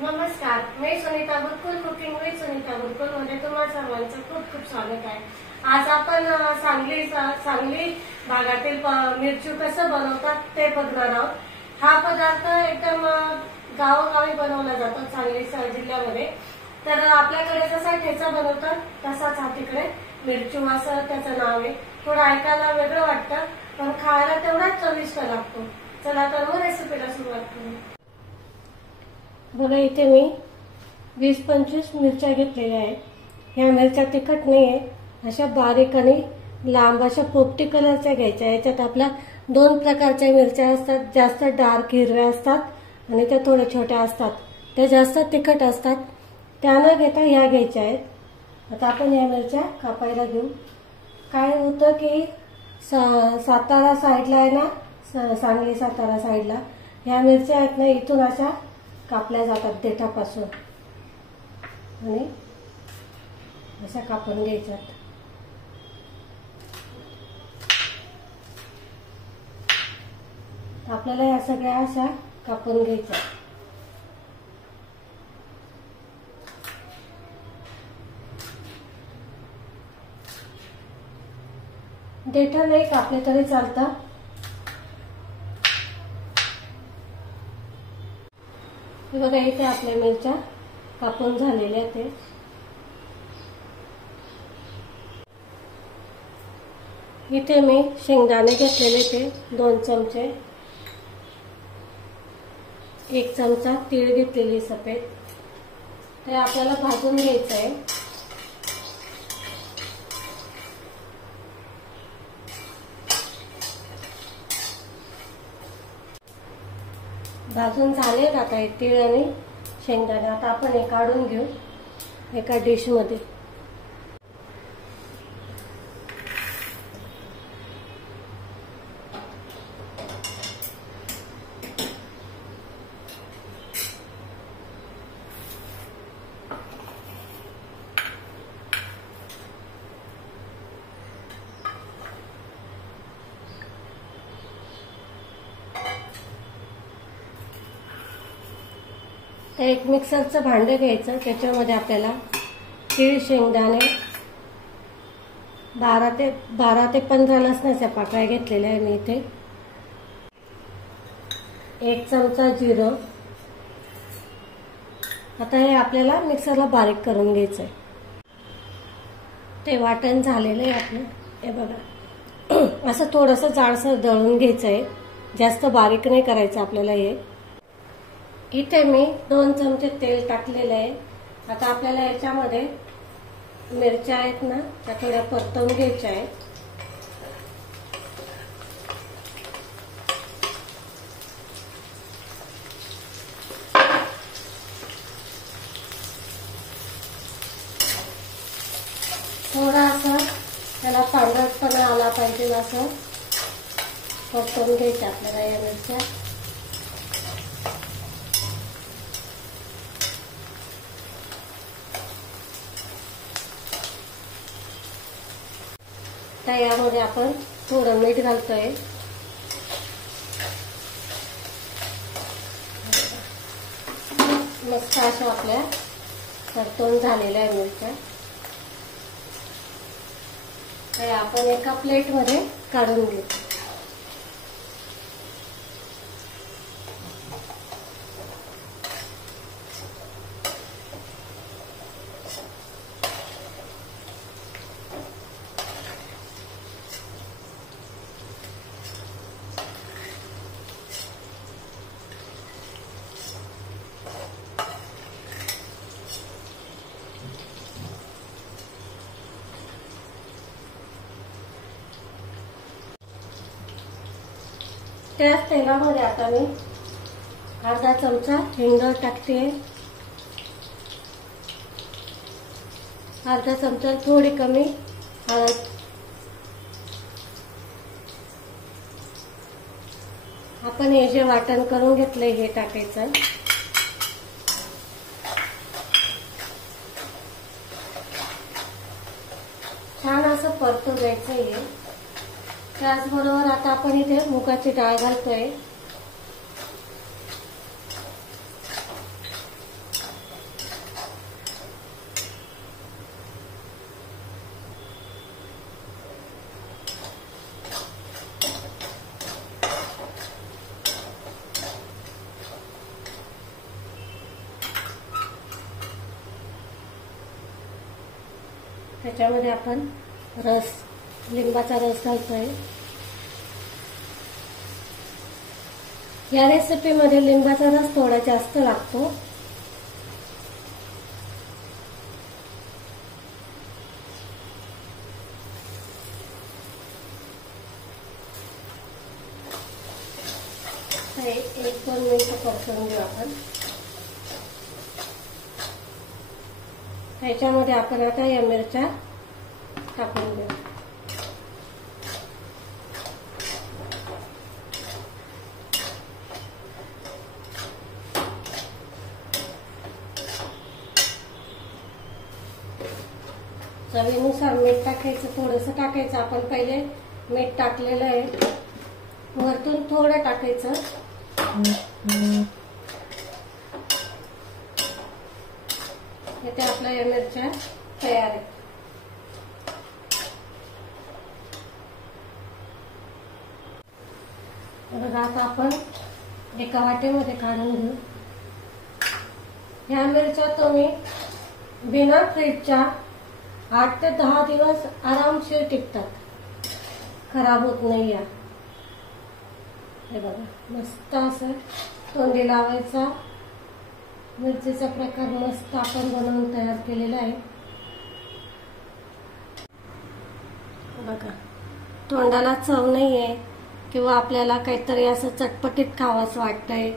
नमस्कार, मी Sunita बुरकुल cooking with Sunita बुरकुल मध्ये तुम्हा सर्वांचं खूप खूप स्वागत आहे। आज आपण सांगली भागातील मिरची कसं बनवतात ते बघणार आहोत। हा पदार्थ एकदम गावोगावी बनवला जातो सांगली जिल्ह्यामध्ये। तर आपल्याकडे जसा ठेचा बनवतात तसाच हा तिकडे मिरची असं त्याचं नाव आहे। थोडं ऐकायला वेगळं वाटतं पण खायला तेवढाच चविष्ट लागतो। चला तर मग रेसिपीला सुरुवात करू। बघा इथे मी 20-25 मिरच्या घेतलेल्या आहेत। ह्या मिरच्या तिखट नाही आहे, अशा बारीक आणि लांब अशा पोपटी कलरच्या घ्यायच्या। याच्यात आपल्या दोन प्रकारच्या मिरच्या असतात, जास्त डार्क हिरव्या असतात आणि त्या थोड्या छोट्या असतात, त्या जास्त तिखट असतात। त्या न घेता ह्या घ्यायच्या आहेत। आता आपण ह्या मिरच्या कापायला घेऊ। काय होतं की सातारा साईडला आहे ना, सांगली सातारा साईडला ह्या मिरच्या आहेत ना, इथून अशा कापल्या जातात देठापासून आणि अशा कापून घ्यायच्यात। आपल्याला या सगळ्या अशा कापून घ्यायच्या। देठ नाही कापले तरी चालतं। बघा इथे आपल्या मिरच्या कापून झालेल्या आहेत। इथे मी शेंगदाणे घेतलेले ते 2 चमचे, 1 चमचा तीळ घेतलेली सफेद, ते आपल्याला भाजून घ्यायचं आहे। भाजून झाले आता हे तीळ आणि शेंगदाणे। आता आपण हे काढून घेऊ एका डिश मध्ये। एक मिक्सरचं भांडं घ्यायचं, त्याच्यामध्ये आपल्याला तीळ शेंगदाणे 12 ते 15 लसणाच्या पाकळ्या घेतलेल्या आहे मी इथे, 1 चमचा जिरं। आता हे आपल्याला मिक्सरला बारीक करून घ्यायचंय। ते वाटण झालेलं आहे आपलं, हे बघा असं थोडंसं जाडसर दळून घ्यायचंय, जास्त बारीक नाही करायचं आपल्याला हे। इथे मी 2 चमचे तेल टाकलेले आहे। आता आपल्याला याच्यामध्ये मिरच्या आहेत ना, त्या थोड्या परतवून घ्यायच्या आहेत। थोडा असं त्याला पांढरटपणा आला पाहिजे असं परतवून घ्यायचं आपल्याला या मिरच्या। तर यामध्ये आपण थोडं मीठ घालतोय। मस्त अशा आपल्या परतवून झालेल्या आहे मिरच्या। तर आपण एका प्लेट मध्ये काढून घेऊ। त्याच तेलामध्ये आता मी अर्धा चमचा हिंग टाकते, अर्धा चमचा थोडी कमी हळद, आपण हे जे वाटण करून घेतलंय हे टाकायचं। छान असं परतून द्यायचं हे। त्याचबरोबर आता आपण इथे मुगाची डाळ घालतोय। त्याच्यामध्ये आपण लिंबाचा रस घालतोय. या रेसिपीमध्ये लिंबाचा रस थोडा जास्त लागतो. एक 2 मिनिटं परतून घेऊ आपण. त्याच्यामध्ये आपण आता या मिरच्या टाकून घेऊ. चवीनुसार मीठ टाकायचं, थोडंसं टाकायचं. आपण पहिले मीठ टाकलेलं आहे, वरतून थोडं टाकायचं. इथे आपल्या या मिरच्या तयार आहेत. बघा आता आपण एका वाटीमध्ये काढून घेऊ. ह्या मिरच्या तुम्ही बिना फ्रीजच्या 8 ते 10 दिवस आरामशीर टिकतात, खराब होत नाही. या हे बघा मस्त असं तोंडी लावायचा मिरचीचा प्रकार मस्त आपण बनवून तयार केलेला आहे. बघा तोंडाला चव नाहीये किंवा आपल्याला काहीतरी असं चटपटीत खावंसं वाटतंय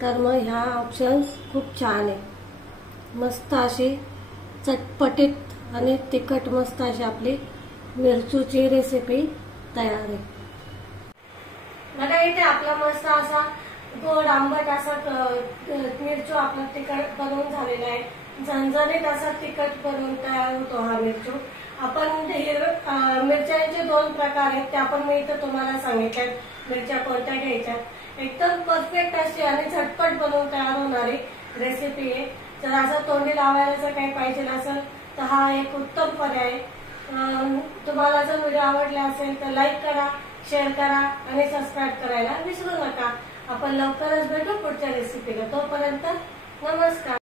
तर मग ह्या ऑप्शन्स खूप छान आहे. मस्त अशी चटपटीत आणि तिखट मस्त अशी आपली मिरचूची रेसिपी तयार आहे. बघा इथे आपला मस्त असा गोड आंबट असा मिरचू आपला तिखट बनवून झालेला आहे. झणझणीत असा तिखट बनवून तयार होतो हा मिरचू. आपण मिरच्यांचे 2 प्रकार आहेत, ते आपण मी इथं तुम्हाला सांगितलं मिरच्या कोणत्या घ्यायच्या. एकदम परफेक्ट अशी आणि झटपट बनवून तयार होणारी रेसिपी आहे. जर असं तोंडी लावायला जर काही पाहिजे असेल तर हा एक उत्तम पर्याय आहे. तुम्हाला जर व्हिडिओ आवडला असेल तर लाईक करा, शेअर करा आणि सबस्क्राईब करायला विसरू नका. आपण लवकरच भेटू पुढच्या रेसिपीला. तोपर्यंत नमस्कार.